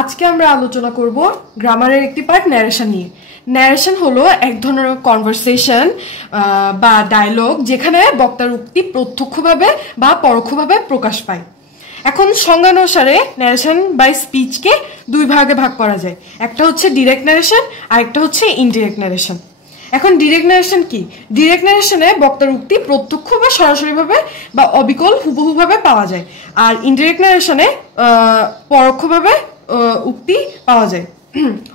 আজকে আমরা আলোচনা করব গ্রামারের একটি পার্ট ন্যারেশন নিয়ে। ন্যারেশন হলো এক ধরনের কনভারসেশন বা ডায়লগ যেখানে বক্তার উক্তি প্রত্যক্ষভাবে বা পরোক্ষভাবে প্রকাশ পায়। এখন সংজ্ঞানুসারে ন্যারেশন বাই স্পিচকে দুই ভাগে ভাগ করা যায়, একটা হচ্ছে ডিরেক্ট ন্যারেশন আর একটা হচ্ছে ইনডিরেক্ট ন্যারেশন। এখন ডিরেক্ট ন্যারেশন কি? ডিরেক্ট ন্যারেশনে বক্তার উক্তি প্রত্যক্ষ বা সরাসরিভাবে বা অবিকল হুবহুভাবে পাওয়া যায়, আর ইনডিরেক্ট ন্যারেশনে পরোক্ষভাবে উক্তি পাওয়া যায়,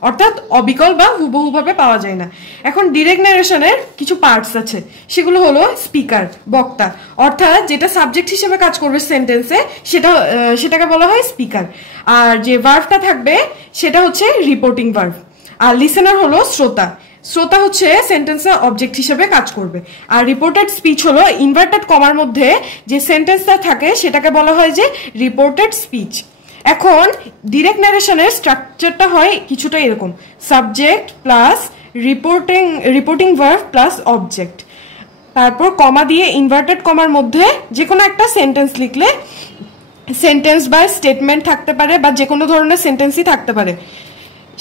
অর্থাৎ অবিকল বা হুবহুভাবে পাওয়া যায় না। এখন ডিরেক্ট ন্যারেশনের কিছু পার্টস আছে, সেগুলো হলো স্পিকার, বক্তা, অর্থাৎ যেটা সাবজেক্ট হিসেবে কাজ করবে সেন্টেন্সে সেটাকে বলা হয় স্পিকার। আর যে ভার্বটা থাকবে সেটা হচ্ছে রিপোর্টিং ভার্ব। আর লিসেনার হলো শ্রোতা। শ্রোতা হচ্ছে সেন্টেন্সে অবজেক্ট হিসেবে কাজ করবে। আর রিপোর্টেড স্পিচ হলো ইনভার্টেড কমার মধ্যে যে সেন্টেন্সটা থাকে সেটাকে বলা হয় যে রিপোর্টেড স্পিচ। এখন ডিরেক্ট ন্যারেশনের স্ট্রাকচারটা হয় কিছুটা এরকম: subject plus reporting verb plus object, তারপর কমা দিয়ে ইনভার্টেড কমার মধ্যে যে কোনো একটা সেন্টেন্স লিখলে, সেন্টেন্স বা স্টেটমেন্ট থাকতে পারে বা যে কোনো ধরনের সেন্টেন্সই থাকতে পারে,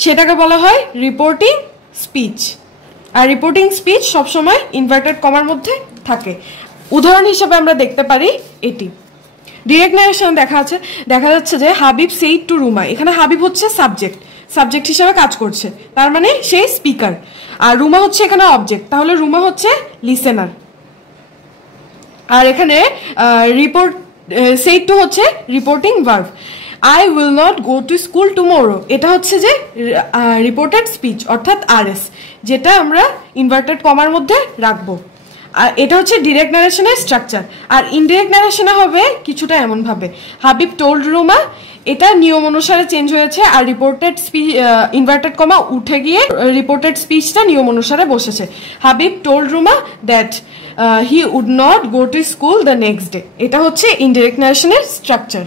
সেটাকে বলা হয় রিপোর্টিং স্পিচ। আর রিপোর্টিং স্পিচ সবসময় ইনভার্টেড কমার মধ্যে থাকে। উদাহরণ হিসেবে আমরা দেখতে পারি এটি। ডিরেক্ট ন্যারেশন দেখা যাচ্ছে যে হাবিব সেইড টু রুমা। এখানে হাবিব হচ্ছে সাবজেক্ট হিসেবে কাজ করছে, তার মানে সেই স্পিকার। আর রুমা হচ্ছে এখানে অবজেক্ট, তাহলে রুমা হচ্ছে লিসেনার। আর এখানে সেইড টু হচ্ছে reporting verb. I will not go to school tomorrow, এটা হচ্ছে যে রিপোর্টেড স্পিচ অর্থাৎ আরএস, যেটা আমরা ইনভার্টেড কমার মধ্যে রাখবো। আর এটা হচ্ছে ডিরেক্ট ন্যারেশনের স্ট্রাকচার। আর ইনডিরেক্ট ন্যারেশনে হবে কিছুটা এমন ভাবে: হাবিব টোল্ড রুমা, এটা নিয়ম অনুসারে চেঞ্জ হয়েছে, আর রিপোর্টেড স্পিচ ইনভার্টেড কমা উঠে গিয়ে রিপোর্টেড স্পিচটা নিয়ম অনুসারে বসেছে। Habib told Ruma that he would not go to school the next day, এটা হচ্ছে ইনডিরেক্ট ন্যারেশনের স্ট্রাকচার।